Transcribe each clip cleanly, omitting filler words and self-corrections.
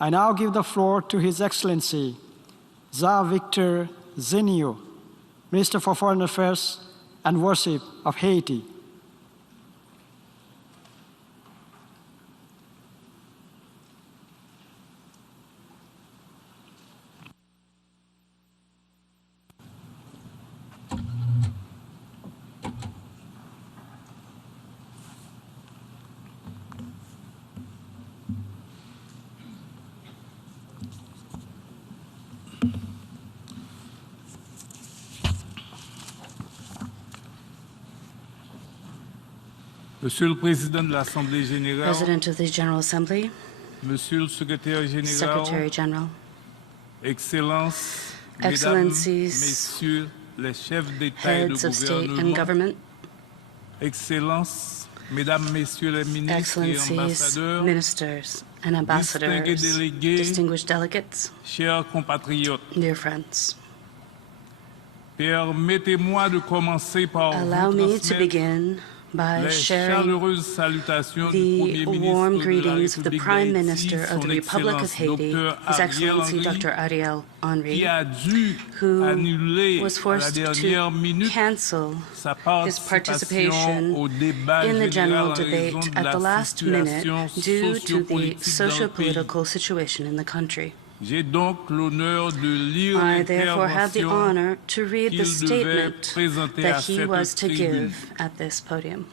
I now give the floor to His Excellency, Victor Genéus, Minister for Foreign Affairs and Worship of Haiti. Monsieur le Président de l'Assemblée générale, President of the General Assembly, Monsieur le Secrétaire général, Secretary General, Excellences, Excellencies, Mesdames, Messieurs les chefs d'État et de heads of state and gouvernement, government, Excellences, Mesdames, Messieurs les ministres et Excellencies, ambassadeurs, ministers and ambassadors, distingués délégués, distinguished delegates, chers compatriotes, dear friends. permettez-moi de commencer par Allow vous me to transmettre begin by les sharing chaleureuses salutations du the Premier warm ministre de la greetings of the République Prime d'Haïti, Minister of son the Republic of Excellence Haiti, Dr. His Excellency Henry, Dr. Ariel Henry, qui a dû who annuler was à la forced dernière to minute cancel sa his participation participation au débat in the général general en raison debate de at la the last minute situation due to the sociopolitique dans le pays. socio-political situation in the country. J'ai donc l'honneur de lire I therefore have the l'intervention honor to read the qu'il devait statement présenter that à he cette was to tribune. give at this podium.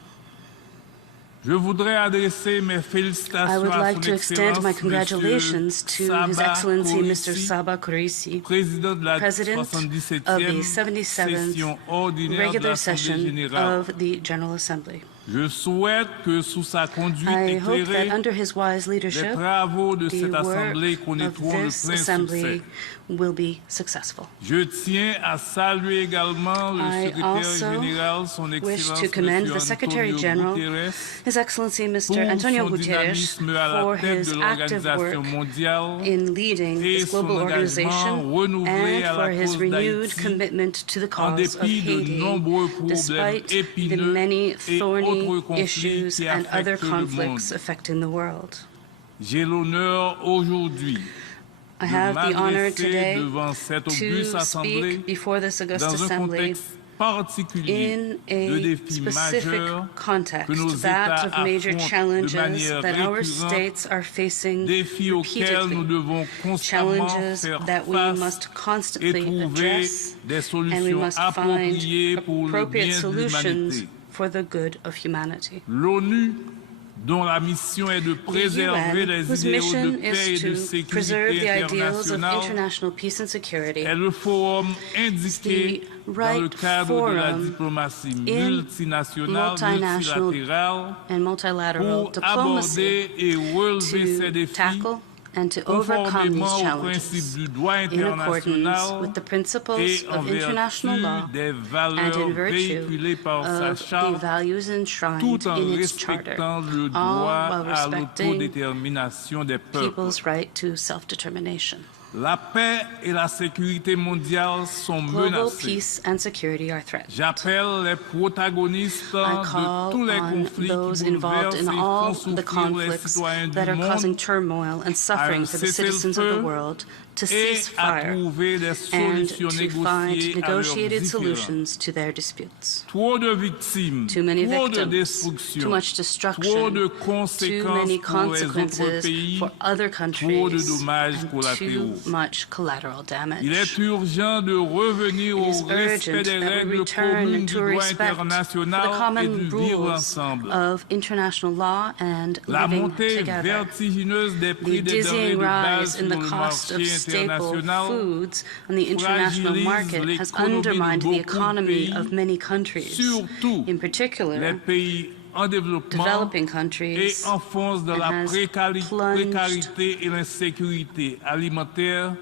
Je voudrais adresser mes I félicitations would à like son to extend my Excellence, congratulations to His Saba Excellency Mr. Kourisi, Saba Kourisi, président de la President of 77e the 77th session ordinaire de regular l'Assemblée session générale. of the General Assembly. Je souhaite que sous sa conduite I hope éclairée, that under his wise les leadership, travaux de the cette Assemblée work connaîtront of le this plein assembly succès. will be successful. Je tiens à saluer également le I secrétaire also général, son wish Excellence to commend Monsieur the Secretary Antonio General, Guterres, His Excellency Mr. pour Antonio son Guterres, dynamisme à la for tête his de active l'Organisation work mondiale in leading et this son global engagement organization renouvelé and à for la his cause renewed d'Haïti commitment to the en cause of dépit de Haiti, nombreux problèmes despite the épineux many et thorny autres conflits issues qui and other affectent le monde. conflicts affecting the world. J'ai l'honneur aujourd'hui I de have the honor m'adresser today devant cette to auguste assemblée speak before this august dans un assembly contexte particulier in de a défis specific majeurs que nos context, that États of major affrontent de challenges manière that our récurrente, states are facing défis auxquels nous repeatedly, devons constamment challenges faire that we face must et constantly trouver address, des and we solutions must appropriées find pour le appropriate bien de solutions l'humanité. for the good of humanity. L'ONU, dont la mission est de préserver The UN, les whose idéaux de mission paix et is de to preserve sécurité the ideals of internationale, international peace and security, est le forum indiqué the dans le right cadre de la forum diplomatie in multinationale, multinational multilatérale, and multilateral pour diplomacy aborder et relever ces to défis tackle and to overcome these conformément aux challenges principes du droit in accordance international with the principles et en of international law vertu des and valeurs in virtue véhiculées par sa of the charte, values enshrined tout en in its charter, respectant le all droit while à respecting l'autodétermination des peuples. people's right to self-determination. La paix et la sécurité mondiale sont Global menacées. peace and security are threatened. J'appelle les protagonistes I de call tous les on conflits those qui involved bouleversent in et all font the souffrir les conflicts citoyens that du are causing monde turmoil and suffering for the citizens of the world to cease et à fire trouver des and solutions to find négociées à leurs negotiated différends. solutions to their disputes. Trop de victimes, Too many trop de victims, destruction, too much trop destruction, de too conséquences many pour les autres consequences pays, for other trop de countries, dommages and collatéraux. too much collateral damage. Il est urgent de revenir It is au respect urgent des that we règles return communes to du droit respect for the international et common du vivre rules ensemble. of international law and La living montée together. vertigineuse des prix The des denrées dizzying de base rise in sur the le cost of marché staple international foods on the international fragilise market has l'économie de undermined the beaucoup de economy pays, of many countries, surtout in les particular pays en développement, developing et countries, enfonce dans and la has précarité et l'insécurité alimentaire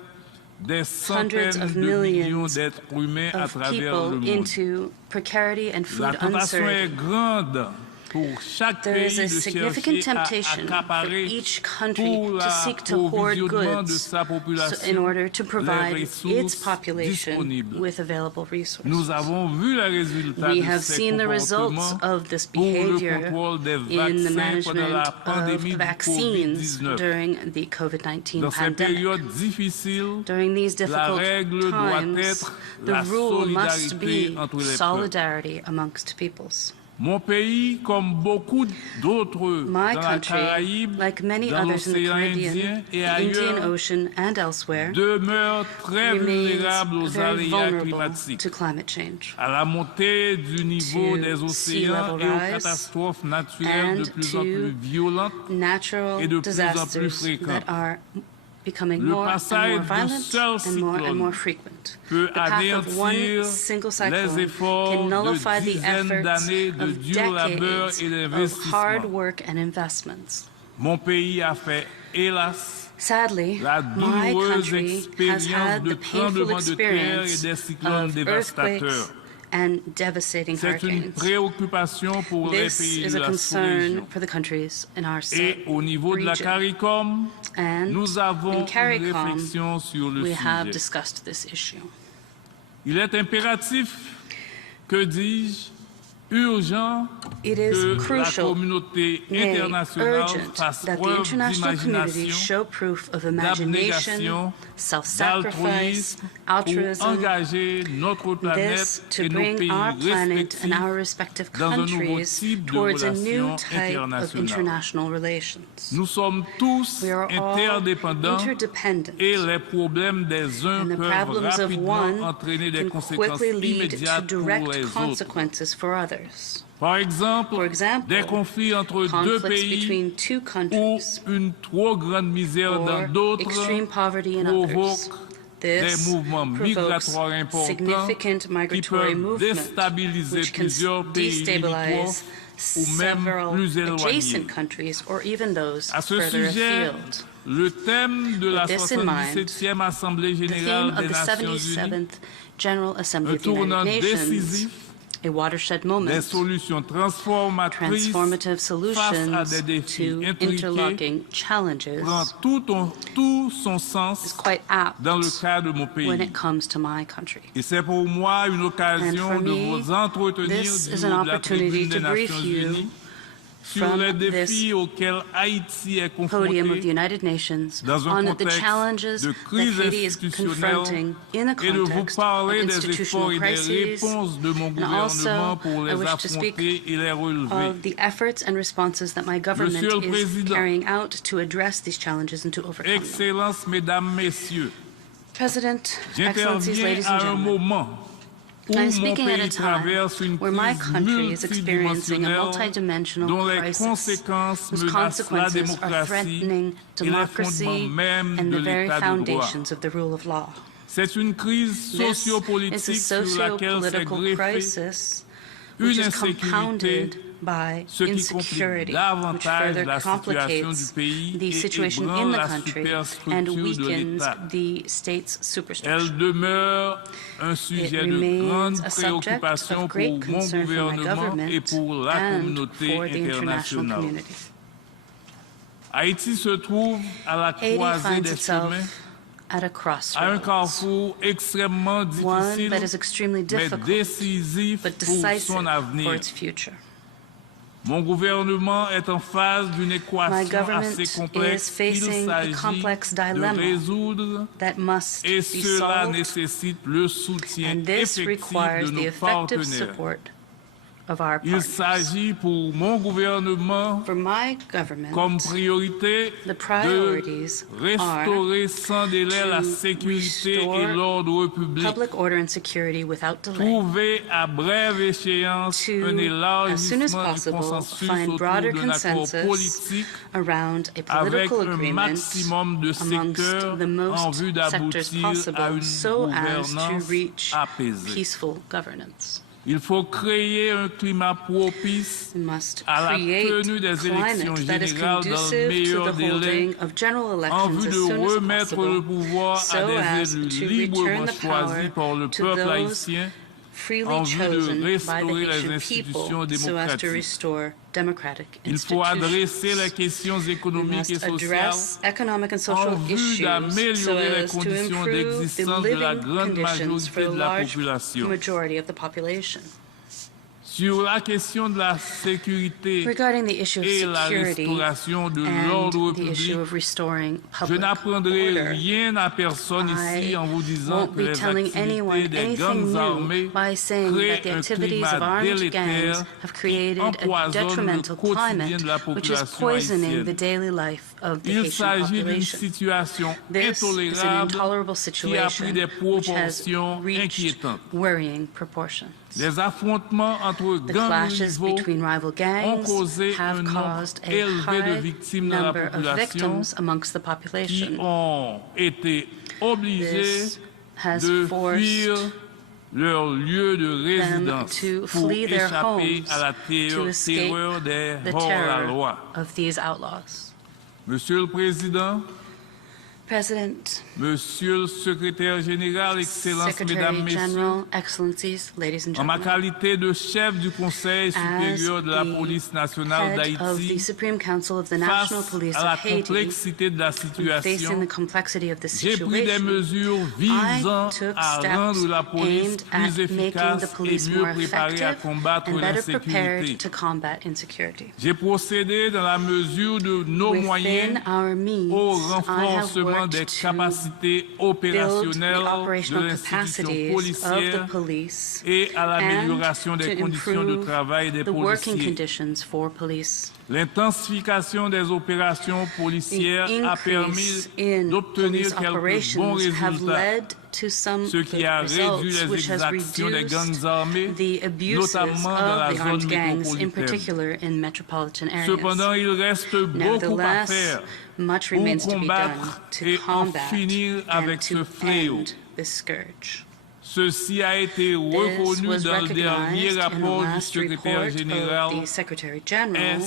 des hundreds centaines of de millions millions d'êtres humains à of travers le people monde. into precarity and La food tentation est uncertainty. grande pour chaque There is pays a de significant chercher à temptation for accaparer each country pour to seek to hoard l'approvisionnement de goods sa in population order to les provide its ressources population disponibles. with available resources. Nous avons vu les résultats We de have ces seen the results comportements of this pour le behavior contrôle des in the vaccins pendant management la of pandémie du vaccines COVID-19. during the COVID-19 Dans ces pandemic. périodes difficiles, During these la difficult règle doit times, être the la rule must solidarité be entre les peuples. solidarity amongst peoples. Mon pays, comme beaucoup d'autres My dans la country, Caraïbe, like many dans others in the l'océan Caribbean, Indien et the Indian ailleurs, Ocean, and elsewhere, demeure très vulnérable remains aux very aléas vulnerable climatiques, to climate change, à la montée du niveau to des sea océans level et aux rise, catastrophes naturelles de and plus en plus to violentes natural et de plus en plus disasters fréquentes. that are becoming Le more and passage more d'un violent seul and more cyclone frequent. peut The path of one anéantir single les cyclone efforts can de nullify the dizaines efforts d'années de of dur labeur decades et of hard d'investissement. work and investments. Mon pays a fait, hélas, Sadly, la my douloureuse country has expérience had de the painful tremblements de terre et experience des cyclones of dévastateurs. earthquakes and devastating C'est une hurricanes. préoccupation pour les This pays is de a la concern sous-région. for the countries in our Et au niveau de la region. CARICOM, And nous avons in une CARICOM, réflexion sur le we have sujet. discussed this issue. Il est impératif, que dis-je, urgent It is que la crucial, communauté nay, internationale urgent, fasse that the preuve international community d'imagination, show proof of imagination, d'abnégation, self-sacrifice, d'altruisme pour altruism, engager notre planète this to et nos bring pays our planet and our respectifs respective dans un nouveau countries type de towards a new relation type of internationale. international relations. Nous sommes tous We are all interdépendants interdependent, et les problèmes des uns and the peuvent problems of rapidement one entraîner des can conséquences quickly lead to immédiates pour direct les autres. consequences for others. Par exemple, For example, des conflits entre deux conflicts pays between two ou countries une trop grande misère dans or d'autres extreme poverty in others. provoquent des This mouvements provokes migratoires importants significant qui migratory peuvent movement, déstabiliser which can plusieurs pays limitrophes destabilize ou même several plus éloignés. adjacent countries or even those À ce further sujet, afield. le thème de la With this in mind, 77e Assemblée The theme générale of des the Nations Unies, 77th General Assembly un of the United tournant Nations, décisif, a watershed des moment, solutions transformatrices transformative face à solutions des défis to intriqués interlocking challenges, prend tout son is sens quite apt dans le cas de mon when pays. it comes to my country. Et c'est pour moi une And occasion for de me, vous entretenir this du is an haut de la opportunity tribune to des brief Nations you Unies sur from les this défis auxquels Haïti est podium of the confronté United Nations dans un on the contexte challenges de that crise Haiti is institutionnelle confronting in a et de vous context of parler des institutional efforts et des crises, réponses de mon and also gouvernement pour I les wish to speak affronter et les relever. of the efforts and responses that my government Monsieur le is Président, carrying out to address these challenges and to overcome them. Excellences, Mesdames, Messieurs, President, Excellencies, j'interviens ladies à and un gentlemen, moment où I'm mon speaking at a pays time traverse une where my crise country is experiencing a multidimensionnelle multidimensional dont les crisis conséquences whose menacent la consequences are démocratie threatening et les democracy fondements mêmes and de the very l'état de droit. foundations of the rule of law. C'est une crise This is a sociopolitique sur laquelle s'est socio-political greffée crisis which une is insécurité, compounded by ce qui complique insecurity, which davantage further la situation complicates du pays the et situation in ébranle the la country and superstructure de weakens l'État. the state's superstructure. Elle demeure un sujet de remains grande a subject préoccupation of pour great mon concern for my gouvernement government et pour la and communauté for the international internationale. community. Haïti se trouve à la Haiti croisée finds des itself chemins, at a à un crossroads, carrefour extrêmement one difficile, that is extremely mais difficult décisif but pour decisive son avenir. for its future. Mon gouvernement est en face d'une My équation government assez is complexe qu'il facing a s'agit complex de dilemma résoudre that must et be cela solved, nécessite le soutien and this effectif requires de the nos effective partenaires. support of our Il partners. s'agit pour mon gouvernement For my government, comme priorité the de priorities restaurer sans délai la to sécurité et restore l'ordre public, public order and security without delay, trouver à brève échéance to, un as soon as élargissement du possible, consensus find autour broader d'un accord consensus politique around a avec political un agreement maximum de amongst secteurs the en most vue sectors d'aboutir à possible une so as to gouvernance reach apaisée. peaceful governance. Il faut créer un climat propice We must à la create tenue des élections climate that is générales dans le conducive to meilleur the délai holding of general en elections vue as de soon as remettre le possible, pouvoir à so as des élus to librement return the choisis power par le to peuple those haïtien freely en vue de chosen by the restaurer les Haitian institutions people so as to démocratiques. restore democratic Il faut adresser les institutions. questions We économiques et must sociales address economic and en social vue issues so d'améliorer les as to conditions improve the d'existence de la living grande conditions for majorité the de la large population. majority of the population. Sur la question de la sécurité Regarding the issue of et la security restauration de l'ordre and the issue public, of restoring je public n'apprendrai order, rien à personne ici I en vous disant won't que be les telling activités anyone des anything gangs new armés by saying that créent the un activities of climat armed gangs délétère have qui created a empoisonne le detrimental quotidien climate de la which is population poisoning the haïtienne. daily life of the Il Haitian s'agit d'une population. situation This is an intolérable intolerable qui a pris situation des which has proportions reached inquiétantes. worrying proportions. Les affrontements entre The gangs clashes rivaux between rival ont gangs causé un have nombre caused a élevé de high victimes dans la number of population victims amongst the qui population. ont été obligés This has de forced fuir leur lieu de them résidence to pour flee their échapper homes à la to escape terreur des the hors-la-loi. terror of these outlaws. Monsieur le Président, President, Monsieur le Secrétaire général, Excellences, Secretary Mesdames, Messieurs, General, Excellencies, ladies and en ma gentlemen, qualité de chef du Conseil supérieur de la the police nationale head of the d'Haïti, Supreme Council of the National face Police à la of Haiti, complexité de la and facing situation, the complexity of the j'ai pris des situation, mesures visant I took à steps rendre la police aimed plus at making the efficace et police mieux more préparée à effective combattre and better l'insécurité. prepared to combat insecurity. J'ai procédé dans la mesure de nos moyens Within our means, au I have renforcement des worked to capacités build opérationnelles the de operational l'institution capacities of the policière police et à l'amélioration and des to conditions de improve travail des the working policiers. conditions for police. L'intensification des opérations policières The a permis increase in d'obtenir police quelques operations bons have résultats, led to some ce qui good a réduit results, les which has exactions des gangs reduced armés, the abuses notamment dans la of the zone armed gangs, in métropolitaine. particular in metropolitan areas. Cependant, il reste beaucoup à Nevertheless, faire much pour remains to be done combattre to et en combat finir and avec to ce fléau. end this scourge. Ceci a été reconnu was dans le dernier recognized in the rapport du last secrétaire report général of the Secretary General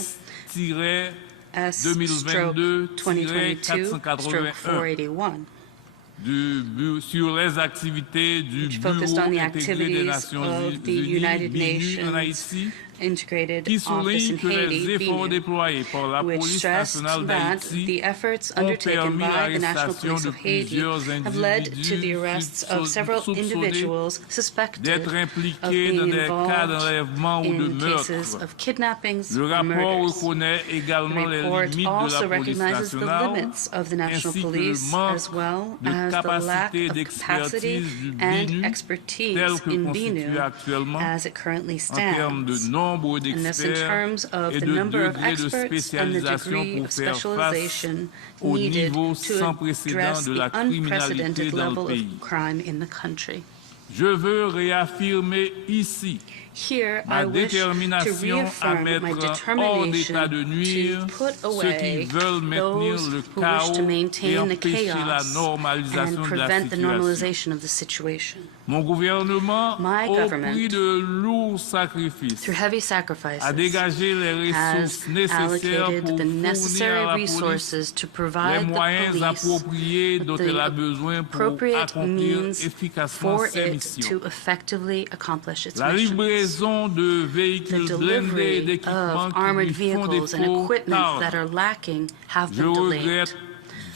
S/2022/481 sur les activités du which Bureau focused on the intégré des activities Nations of the Unies, United BNU, en Nations Haïti, Integrated qui Office souligne in que les Haiti, efforts BNU, déployés par la which police stressed nationale that d'Haïti the efforts ont undertaken permis by the National l'arrestation Police de of Haiti plusieurs have led to the individus arrests of several soupçonnés individuals suspected d'être of impliqués dans being des cas involved d'enlèvement ou de in cases meurtre. of kidnappings Le or rapport murders. reconnaît The également les report limites de also la police recognizes the nationale limits of the National ainsi que le Police manque as well de as the lack capacité of capacity d'expertise du and BNU expertise tel que in constitué BNU actuellement as it currently en termes de stands. nombre And this in d'experts terms of et the de number of degré de experts and the spécialisation degree pour of faire face specialization au needed niveau to sans précédent address de the la criminalité unprecedented dans le level pays. of crime in the country. Je veux réaffirmer ici Here, ma I wish to détermination à reaffirm my mettre hors d'état de nuire determination to put ceux qui away veulent maintenir those le who wish chaos to et maintain the empêcher la chaos normalisation and de la prevent the situation. normalization of the situation. Mon gouvernement, My au government, prix de lourds sacrifices, through heavy sacrifices, a dégagé les ressources has nécessaires allocated pour the fournir à necessary la police resources to les provide the moyens police appropriés with dont elle a the besoin pour appropriate accomplir means efficacement for ses it missions. to effectively accomplish its La missions. livraison de The véhicules blindés et delivery d'équipements of qui armored lui font vehicles and défaut equipment that tarde. are lacking have Je been delayed. regrette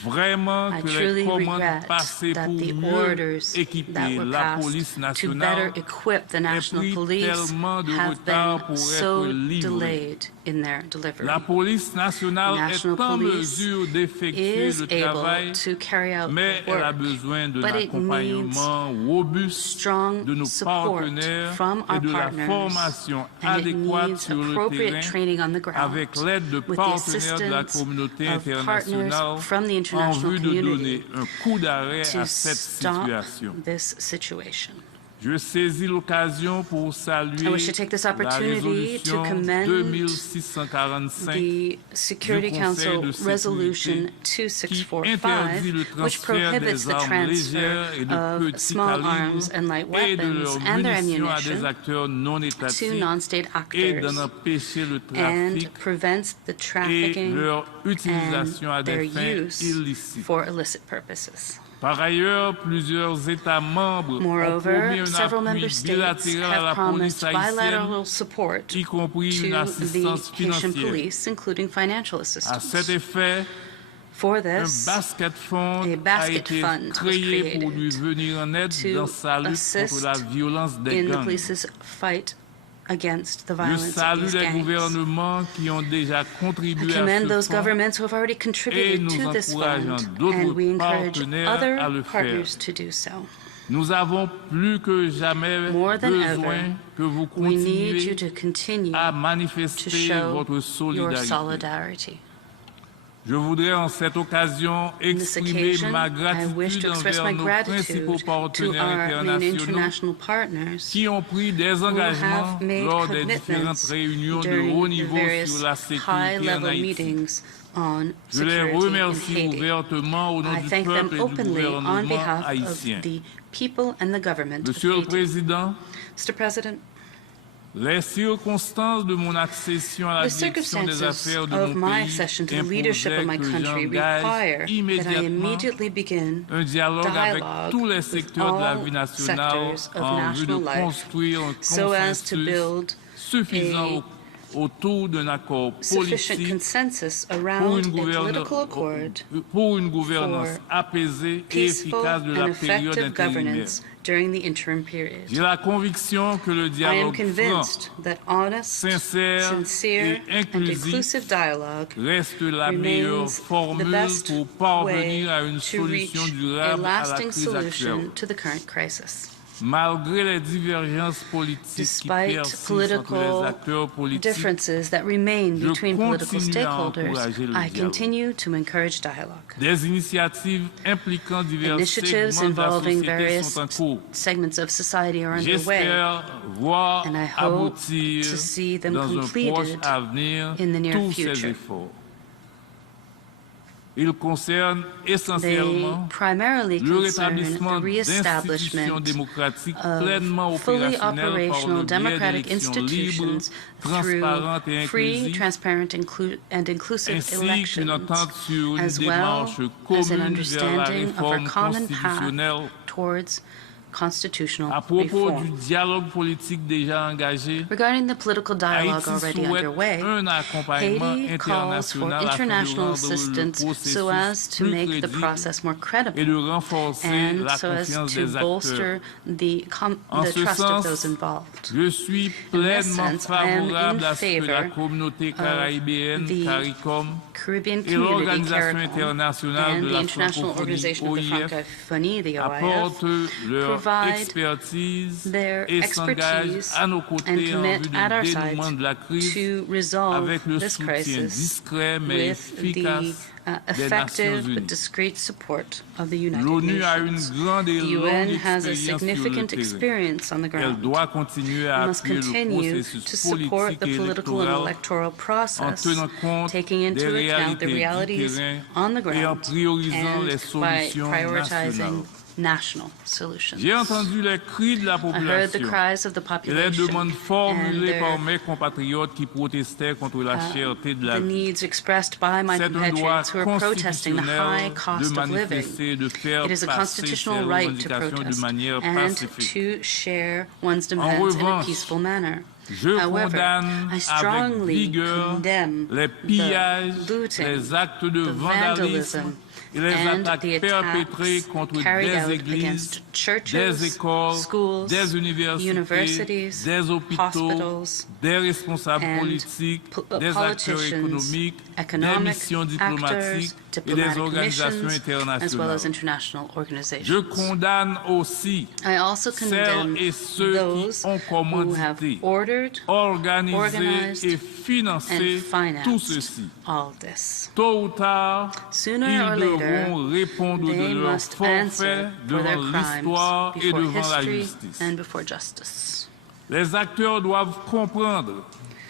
vraiment I que les truly commandes regret passées that pour the mieux orders that équiper were la passed police to better nationale equip the aient national pris police tellement de have retard been pour so être livrées. delayed in their delivery. La police nationale The National est en Police mesure d'effectuer is le able travail, to carry out mais the elle a work, besoin d'un but it needs accompagnement robuste strong de nos support partenaires from et our de la partners, formation and it adéquate needs sur le appropriate terrain training on the ground avec l'aide de with the partenaires de la assistance communauté of partners internationale from the en international vue de donner community un coup d'arrêt to à cette stop situation. this situation. Je saisis l'occasion pour I saluer wish to take this la opportunity to résolution commend 2645 the Security du Conseil Council de Resolution sécurité qui 2645, interdit le which transfert prohibits des the armes transfer légères et de of petits small arms calibres and light et de weapons leurs and their munitions à des ammunition acteurs non to étatiques non-state et d'en actors empêcher le and trafic prevents the et trafficking leur utilisation à and their des fins use illicites. for illicit purposes. Par ailleurs, plusieurs États membres ont promis Moreover, un several member appui states bilatéral à la have police promised bilateral haïtienne, support y compris une to the assistance Haitian financière. police, including financial À assistance. cet effet, For un this, basket fund a a basket été fund was créé pour lui created venir en aide dans to sa lutte contre la assist violence des in the gangs. police's fight against the Je violence of salue these les gangs. gouvernements qui ont déjà I contribué à commend ce those fonds governments who have already et contributed nous to this encourageons fund, d'autres and we encourage partenaires à other le faire. partners to do so. Nous avons plus que jamais More than besoin ever, que vous we need you continuiez to continue à to manifester show votre your solidarité. solidarity. Je voudrais en cette occasion On this exprimer occasion, ma I wish gratitude to express envers my nos gratitude principaux to partenaires our main internationaux international partners qui ont pris des engagements have made lors des différentes commitments réunions de during haut the niveau various sur la sécurité en high-level Haïti. meetings on Je les security in remercie Haiti. ouvertement au nom I du thank them peuple et du openly on gouvernement behalf of haïtien. the people and the government of Monsieur le Haiti. Président, Mr. President, les circonstances de mon accession à la the direction des circumstances affaires de of mon my pays accession to the leadership of my imposaient que country j'engage require that I immédiatement immediately begin un dialogue avec dialogue tous les with secteurs de la all vie nationale sectors of en vue de national life construire un so as to consensus build suffisant autour d'un accord sufficient politique consensus pour around une, a political accord pour une gouvernance for apaisée et peaceful efficace de la and période effective intérimaire. governance during the interim period. J'ai la conviction que le I am dialogue franc, convinced that honest, sincère sincere, et and inclusif inclusive dialogue reste la meilleure remains the formule best pour way parvenir à une to reach solution a durable à la lasting crise solution actuelle. to the current crisis. Malgré les divergences politiques qui Despite persistent entre les political acteurs politiques, differences that remain je between political continue à stakeholders, encourager le I dialogue. continue to encourage dialogue. Des initiatives impliquant divers Initiatives segments de la involving société various sont en cours. segments of society are underway, J'espère voir and I hope aboutir to see them dans un proche completed avenir in the near tous ces future. efforts. Ils concernent They essentiellement primarily le concern rétablissement the d'institutions reestablishment démocratiques pleinement of fully opérationnelles par operational le biais democratic d'élections libres, institutions transparentes through et free, inclusives, transparent, and inclusive ainsi qu'une elections, entente sur une as well démarche as an commune vers la understanding of our réforme common path constitutionnelle. towards constitutional À propos du reform. dialogue politique déjà engagé, Regarding the political dialogue Haïti already souhaite underway, un accompagnement Haiti calls for international afin de international rendre le assistance so as processus to plus make the crédible process more et credible de renforcer and la so as confiance to des acteurs. bolster the En ce trust of sens, those involved. je suis pleinement sense, I am in favorable à ce que la favor communauté caribéenne, the CARICOM, Caribbean et Community, l'Organisation CARICOM, internationale and de the la International francophonie, Organization of the OIF, Francophonie, the OIF, apportent leur provide expertise their et s'engagent expertise à nos and côtés en vue commit du at our dénouement sides de la crise to resolve avec le this soutien crisis discret mais with the efficace des Nations effective but Unies. discreet support of the United L'ONU a une Nations. grande et The longue UN has a expérience sur le significant terrain. experience on the Elle ground. doit continuer à We must appuyer le continue processus to support politique the et political and électoral electoral en process, tenant compte taking des into account the réalités du realities terrain on the et en ground priorisant les and by solutions prioritizing nationales. national solutions. J'ai entendu les cris de la I heard the population cries of the et les population demandes and formulées par their, mes compatriotes qui protestaient contre la cherté de la the vie. needs expressed by my C'est un droit compatriots who are protesting the high constitutionnel de cost of living. manifester et de faire It is a passer constitutional ses right to revendications de protest manière and pacifique. to share one's demands in a revanche, peaceful manner. Je However, condamne I avec strongly vigueur condemn les pillages, the looting, les actes de the vandalisme vandalism, et les and attaques the perpétrées attacks contre carried des out églises, against churches, des écoles, schools, des universités, des hôpitaux, hospitals, des responsables and politiques, des acteurs politicians, économiques, des economic missions diplomatiques actors, et des diplomatic organisations missions, as well as internationales. international Je organizations. condamne aussi I also condemn celles et ceux those qui ont who have commandité, ordered organisé organized et and financé tout financed ceci. all this. Tôt ou tard, Sooner or ils later, devront répondre they de leurs must forfaits answer for their devant crimes l'histoire et before devant la history justice. and before justice. Les acteurs doivent comprendre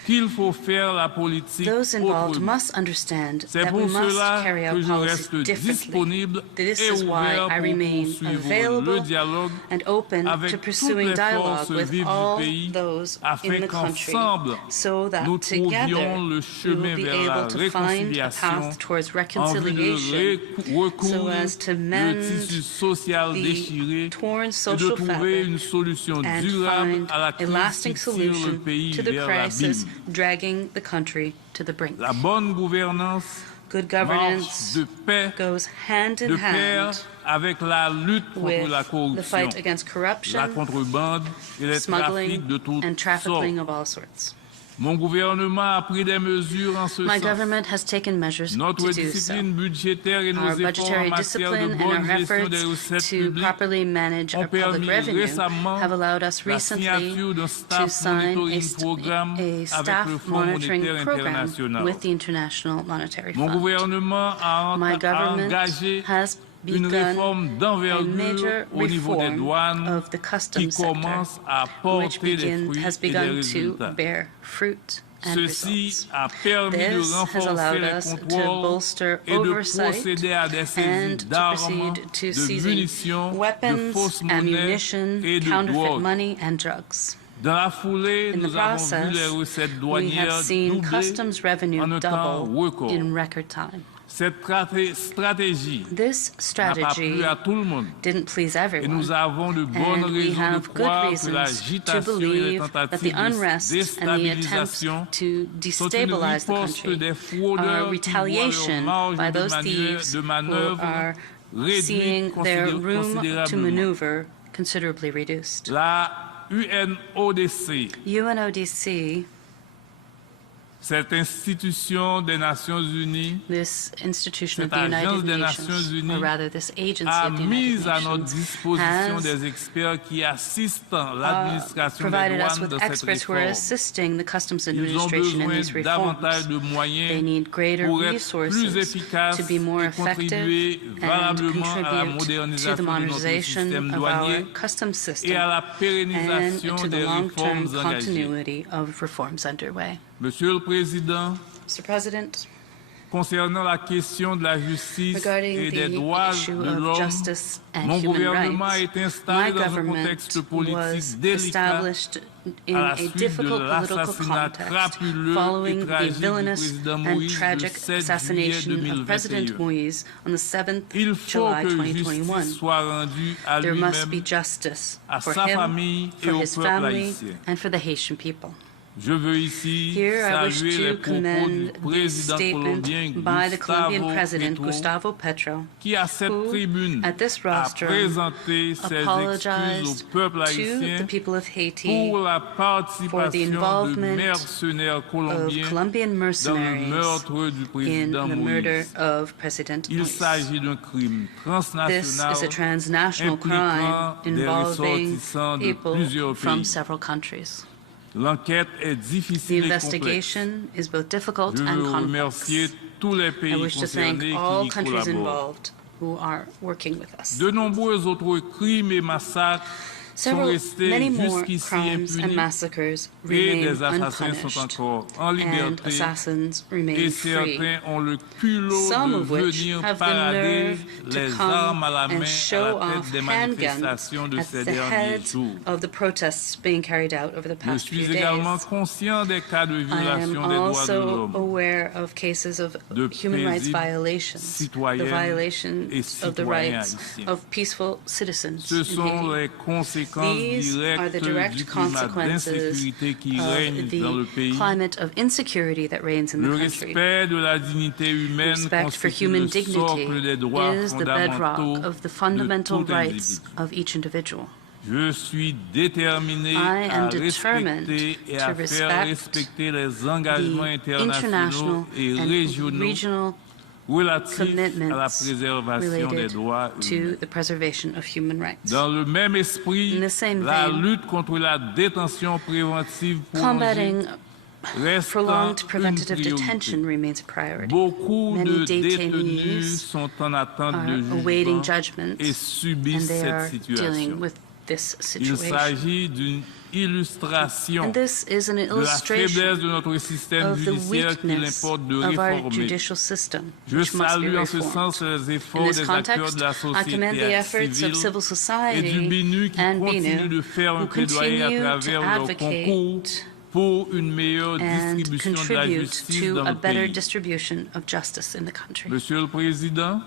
qu'il faut faire la politique Those involved autrement. must understand C'est that we pour must cela carry que out je policy reste differently. disponible This et is why ouvert I pour remain poursuivre le available dialogue and open avec to toutes pursuing les dialogue forces with vives du all pays those afin in the country, qu'ensemble so that nous together trouvions le we will chemin be vers la able to find a réconciliation path towards en vue de reconciliation so recoudre as to le mend tissu social the déchiré torn et de social trouver fabric une solution and durable find à la a crise qui lasting tire le solution pays to the vers crisis l'abîme. dragging the country to the brink. La bonne gouvernance Good marche governance de pair, goes hand in de pair hand avec la lutte contre with la the corruption, fight against la corruption, contrebande et les smuggling, trafics de toutes and sortes. trafficking of all sorts. Mon gouvernement a pris des mesures en ce My sens. government has taken measures Notre to do so. discipline budgétaire et nos Our efforts en budgetary matière de discipline and bonne our gestion des efforts recettes to publiques properly manage ont our public permis revenue récemment have allowed us la recently signature d'un to staff sign monitoring programme a avec le staff Fonds monitoring monétaire program international. with the International Monetary Mon Fund. gouvernement a My government engagé has une begun réforme a d'envergure major au niveau des reform douanes of the qui customs sector, commence à which porter des fruits has et des begun to résultats. bear fruit and Ceci results. a permis de This has renforcer allowed les us to contrôles bolster et de oversight procéder à des saisies and to d'armes, proceed to de seizing munitions, de weapons, fausses monnaies ammunition, et de counterfeit drogues. money, and drugs. Dans la foulée, In the nous avons vu process, les recettes we douanières have seen doubler customs revenue en un temps double record. in record time. Cette stratégie This n'a pas strategy plu à tout le monde. didn't please Et everyone. nous avons de bonnes And we raisons de have good croire que reasons to l'agitation et les believe that the tentatives de unrest and the attempts déstabilisation to sont une destabilize the riposte country des are fraudeurs qui voient leur retaliation marge by de those thieves de who manœuvre are réduite seeing their room to considérablement. maneuver considerably reduced. La UNODC, UNODC, cette institution des Nations Unies, this institution of cette the agence United des Nations, Nations Unies, or rather this agency a of the mis United à notre Nations, disposition has des experts qui assistent l'administration des provided us douanes with dans cette experts who are réforme. assisting the customs Ils ont administration in besoin these davantage reforms. de They moyens need greater pour être plus resources efficaces to be more et effective contribuer and valablement à la contribute to modernisation the de notre modernization système of our douanier customs et system à la and pérennisation to the des long-term réformes engagées. continuity of reforms underway. Monsieur le Président, Mr. President, concernant la question de la justice regarding et des the droits issue de of l'homme, justice and mon human gouvernement a rights, été my installé dans un government contexte politique was délicat established in à la a suite de difficult political l'assassinat context crapuleux et following the tragique du villainous président and Moïse le tragic 7 juillet assassination of President 2021. Moïse on the 7th Il faut July que 2021. justice soit rendue à There must be lui-même, justice à for sa him, famille et for au his peuple family, haïtien. and for the Haitian people. Je veux ici Here I wish saluer les to propos du commend the président statement colombien by the Colombian Gustavo President Petro, Gustavo Petro, qui à cette who, tribune at this a rostrum, présenté ses excuses apologized au peuple to haïtien the people of Haiti pour la for the participation de involvement mercenaires of colombiens Colombian dans le mercenaries meurtre du in président the murder Moïse. of President Il Moïse. s'agit d'un crime This transnational is a transnational crime impliquant des involving ressortissants de people plusieurs from pays. several countries. L'enquête est The difficile et complexe. investigation is both difficult Je and veux remercier complex. tous les I pays wish to thank concernés all qui y countries collaborent. involved who are working with us. De nombreux autres crimes et massacres sont Many restés more jusqu'ici crimes and impunis massacres et remain des assassins sont unpunished, encore en and liberté assassins et remain free. certains ont le culot Some de of which venir have the parader nerve to les come armes à la and main à show la off tête des handguns manifestations de at ces the derniers heads jours. of the protests being carried out over the Je past few suis days. également conscient des cas de I am violation des droits de also l'homme, aware of cases of de human rights paisibles violations, the citoyennes violation et of the citoyens rights haïtiens. of peaceful citizens Ce in sont Haiti. les conséquences These are the directes direct du climat consequences d'insécurité qui règne of dans le the pays. climate of insecurity that reigns in Le the country. respect de la dignité humaine Respect for constitue human le dignity socle des droits is the bedrock fondamentaux of the de fundamental tout rights individu. of each individual. Je suis déterminé I am à determined respecter et to à faire respect respecter les engagements The internationaux international et and régionaux regional relatifs à la commitments préservation des related droits to humains. the preservation of human rights. Dans le même esprit, In the same la vein, lutte contre la détention préventive Combating reste prolonged une preventative priorité. detention remains a priority. Beaucoup Many de detainees détenus sont en attente de are awaiting jugement judgment, et subissent and they cette are situation. dealing with this Il situation. s'agit d'une illustration And this is an de la faiblesse illustration de notre système of the judiciaire qu'il weakness importe de of our réformer. judicial system, Je which must be salue en ce reformed. sens les In efforts this des acteurs context, de la I commend the société efforts civile of civil et du society BINU qui and continuent BINU de faire un who plaidoyer à continue to travers leur concours advocate pour une meilleure and distribution de la contribute justice to dans a le better pays. distribution of justice in the country. Monsieur le Président,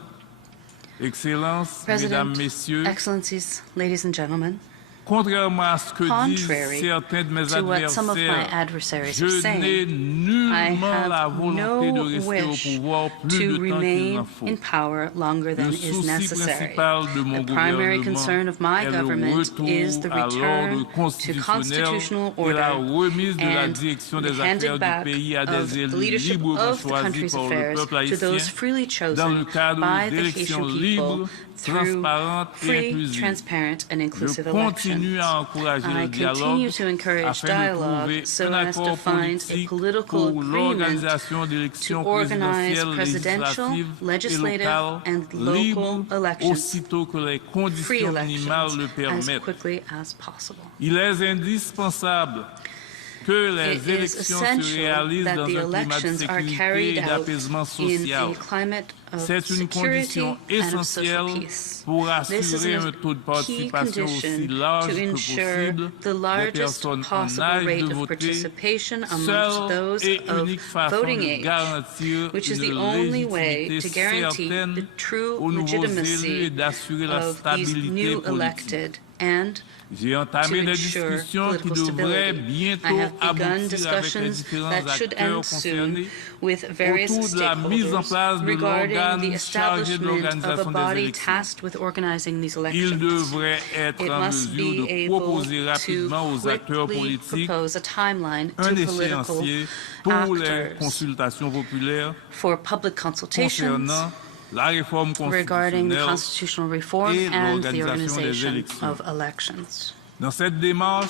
Excellences, President, Mesdames, Messieurs, Excellencies, ladies and gentlemen, contrairement à ce que disent contrary certains de mes to what some of my adversaires, adversaries je are n'ai saying, I nullement la have volonté de no rester au wish pouvoir plus to de temps qu'il remain n'en faut. in power longer than Le is souci necessary. principal de mon The primary gouvernement concern of my est le government retour is the à return l'ordre to constitutionnel constitutional et la order remise de la and direction the des affaires handed du back pays à of des the élus leadership librement of the choisis country's par le affairs peuple to those haïtien freely dans le chosen cadre by the d'élections Haitian libres, people through transparentes et free, inclusives. transparent, and Je inclusive continue elections. à encourager I le dialogue continue to encourage afin de dialogue trouver so un as to accord find a politique political pour agreement l'organisation to d'élections organize présidentielles, presidential, législatives et legislative, locales and libres local elections, aussitôt que les free conditions minimales elections, le as permettent. quickly as possible. Il est indispensable que les It is élections se essential réalisent that dans the un climat de elections are sécurité carried et out d'apaisement in social. a climate of C'est une security condition and of social essentielle peace. pour This is assurer a un taux de key participation aussi condition large to que ensure possible the des largest personnes en possible âge rate de of voter, participation amongst seule those et of unique façon voting de age, garantir which is the une only way légitimité to guarantee the certaine true aux nouveaux élus et legitimacy d'assurer la of these stabilité new politique. elected and J'ai entamé to des ensure discussions qui political devraient stability. I bientôt have begun aboutir avec les discussions différents that should acteurs end soon concernés with various autour de la mise en stakeholders place de regarding the l'organe chargé de establishment of a l'organisation des body élections. tasked with organizing these Il elections. devrait être It en must mesure be de able proposer rapidement to aux acteurs quickly politiques propose a timeline un to political échéancier pour les actors consultations populaires for public consultations concernant la réforme regarding the constitutionnelle constitutional reform et and the l'organisation des organization élections. of elections. Dans cette démarche,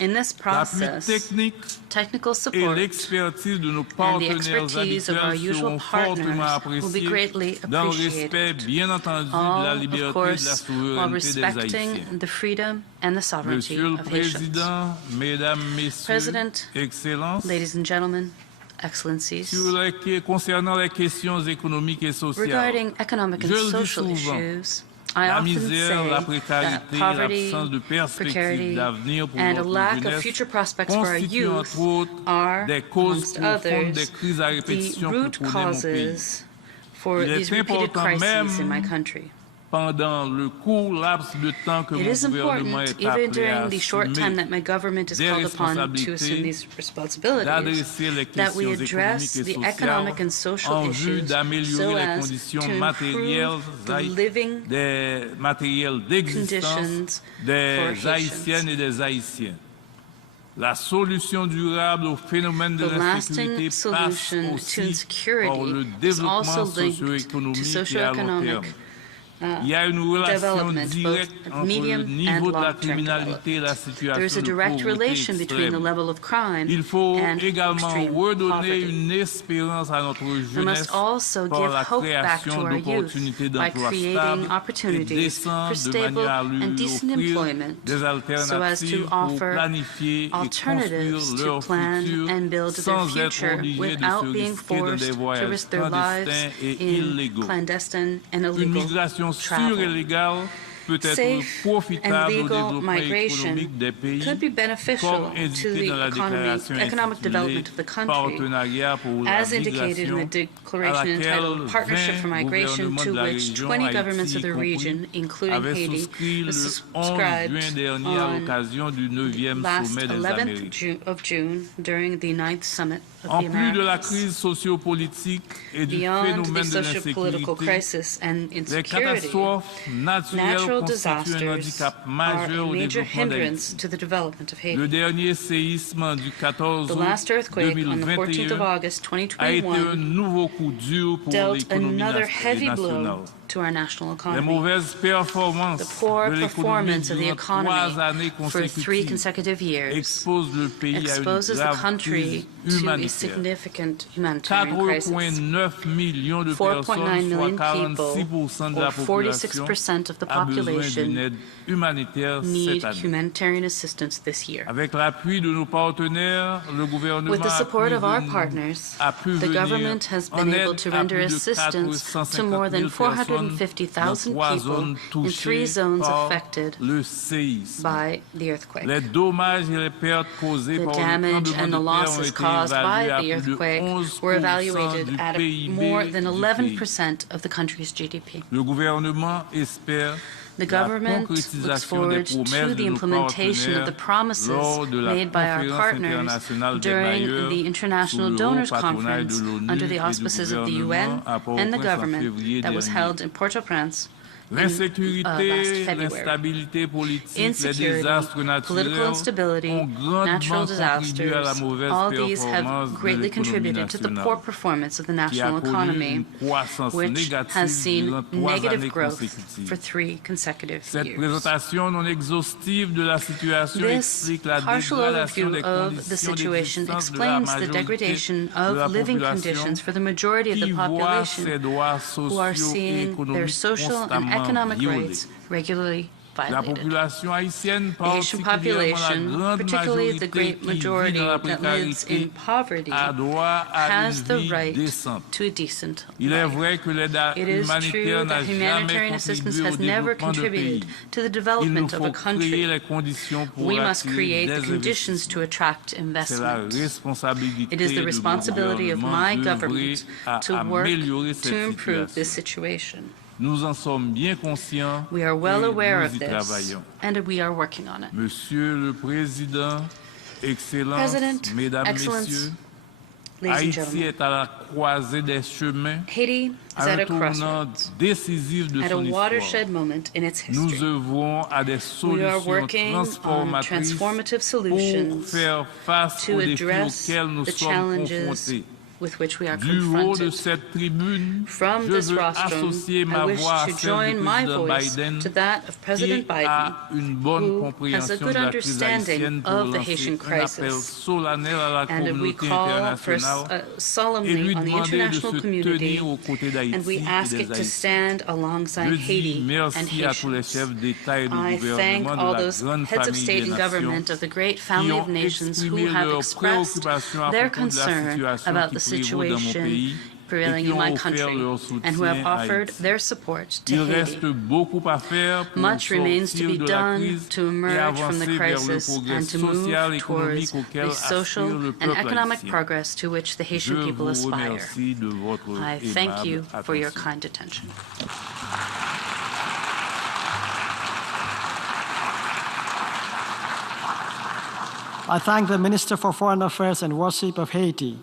In this l'appui process, technique technical et support l'expertise de nos and the partenaires expertise of our habituels usual seront fortement partners will be appréciés greatly dans le respect, appreciated. bien entendu, de la All, liberté of et de la course, while souveraineté des respecting Haïtiens. the freedom and the sovereignty Monsieur le of Haitians. Président, Mesdames, Messieurs, President, Excellences, Ladies and gentlemen, excellencies, concernant les questions économiques et sociales, regarding economic and je le dis social souvent, issues, I la often misère, la say précarité, that poverty, l'absence de perspectives precarity, d'avenir pour and a notre lack of jeunesse future prospects for our constituent youth entre autres are, des causes amongst profondes des others, crises à the répétition que root connaît mon pays. causes for Il est these repeated important crises in my même country. pendant le court laps de temps que It mon is gouvernement important, est appelé even during à the short time that assumer my government is des called upon to assume responsabilités, these responsibilities, d'adresser les that we questions address économiques et the economic and sociales social en vue issues so d'améliorer les as conditions to matérielles, improve the living des matériels d'existence conditions des for Haïtiennes et des Haïtiens. La solution durable au phénomène de The l'insécurité lasting passe solution to aussi par insecurity le is développement also linked to socio-économique et à long terme. socioeconomic Il y a une relation development, directe both entre le medium and niveau de la long-term criminalité et la development. situation There is a de direct pauvreté relation between the extrême. level of crime Il faut and également extreme redonner poverty. une espérance à notre We jeunesse must also par give la hope back to création our youth d'opportunités by d'emploi creating stables et opportunities décentes for de stable manière à and lui decent offrir employment des so as alternatives to pour offer planifier et construire alternatives to leur plan futur and build their sans être future obligés de without se being risquer dans des forced to voyages risk their lives clandestins et in illégaux. clandestine and Une illegal migration sûre et travel. légale peut être Safe and profitable au legal développement migration économique des pays, could be beneficial comme to indiqué dans la the déclaration economic intitulée development of the country, Partenariat pour la as indicated in the migration, declaration à laquelle entitled Partnership for 20 Migration, gouvernements to de la which région, 20 governments Haïti of the y compris, region, including avaient Haiti, souscrit le 11 subscribed juin dernier à on l'occasion du 9e last sommet des 11th Amériques. of June during the 9th Summit of En the plus de la Americas. crise sociopolitique et du Beyond the phénomène de socio-political l'insécurité, crisis and les insecurity, catastrophes naturelles natural constituent un disasters handicap are majeur a au major développement hindrance d'Haïti. to the development of Haiti. Le dernier séisme du 14 The août last earthquake on the 14th of 2021 August a été un 2021 nouveau coup dur pour dealt l'économie another heavy blow nationale. to our national Les economy. mauvaises performances The poor de l'économie performance of the durant 3 années economy for 3 consécutives consecutive years expose le pays à une exposes the grave country crise to a humanitaire. significant humanitarian crisis. 4,9 millions de 4.9 personnes, soit million people, 46% de la or population, 46% of the a besoin population, d'une aide humanitaire need cette année. humanitarian assistance this year. Avec l'appui de nos partenaires, le gouvernement With the support of our a partners, pu the venir government has en been aide able to à render plus de assistance to 450 more 000 than personnes 450,000 dans 3 people zones in 3 touchées zones par affected le séisme. by the earthquake. Les dommages et les pertes causées The par le damage tremblement and the de terre ont losses été caused by évalués à the plus de earthquake 11% were evaluated du at PIB more than du 11% of the country's GDP. Le gouvernement espère The la government looks concrétisation des forward to promesses the de nos implementation of the partenaires promises lors de la made by our conférence partners internationale des during bailleurs the sous International le haut Donors patronage de Conference l'ONU under the et du auspices of the UN gouvernement à and the Port-au-Prince en government février that was dernier. held in Port-au-Prince last L'insécurité, February. l'instabilité politique, les Insecurity, désastres political naturels instability, ont grandement natural contribué à la disasters, mauvaise all these have performance de greatly l'économie contributed to the poor nationale, performance of the qui a national connu economy, une croissance which négative has seen durant 3 negative années growth for consécutives. 3 consecutive Cette years. présentation non exhaustive de la situation This explique la partial dégradation overview des of the conditions situation d'existence de la explains the majorité degradation de la of living population conditions for the majority of qui the voit population ses droits who are sociaux et seeing their économiques social and constamment economic violés. rights regularly La violated. population haïtienne, The Haitian particulièrement la population, grande particularly the majorité great qui vit majority dans la that lives in précarité, poverty, a droit à has une the vie right décente. to a decent Il est life. vrai que l'aide It is humanitaire true n'a that jamais humanitarian assistance contribué au has never développement de pays. contributed to the Il nous development of faut a créer country. les conditions pour We must attirer create des the conditions investissements. to attract C'est la investment. responsabilité It is the de mon responsibility of my gouvernement government d'œuvrer à to work améliorer to cette improve this situation. situation. Nous en sommes bien conscients We are well et aware nous of y this, travaillons. and we are working on it. Monsieur le Président, Excellences, President, Mesdames, Excellence, Messieurs, ladies and Haïti gentlemen, est à la croisée des chemins, Haiti is à at un a tournant crossroads, décisif de at a son histoire. watershed moment in its Nous history. œuvrons à des We are solutions working on transformatrices transformative pour solutions faire face to aux défis address auxquels nous the sommes challenges confrontés. with which we are Du haut de confronted. cette tribune, From je this veux rostrum, associer I ma wish voix à to celle join du my président voice Biden, to that of President qui Biden, a une bonne who has a compréhension good de la crise haïtienne understanding pour of the lancer Haitian un appel crisis. solennel à la And we communauté call for internationale et solemnly lui on the demander de international se community, tenir aux côtés d'Haïti and we et ask des it to Haïtiens. stand alongside Je dis Haiti and merci à tous les Haitians. chefs d'État et de I thank gouvernement all de la those grande heads of famille state des and nations government of the great qui family ont of nations who exprimé have leurs expressed préoccupations à their propos de la concern situation about qui the prévaut dans mon situation pays et prevailing qui in ont my offert country, leur and who have soutien à offered Haïti. their support to Il Haiti. reste beaucoup à faire pour Much remains to sortir be de la done crise to et emerge from the avancer vers le crisis progrès and to move social et économique towards auquel the aspire social le and peuple economic haïtien. progress to which the Je Haitian people vous aspire. remercie de votre I thank aimable you for your attention. kind attention. I thank the Minister for Foreign Affairs and Worship of Haiti.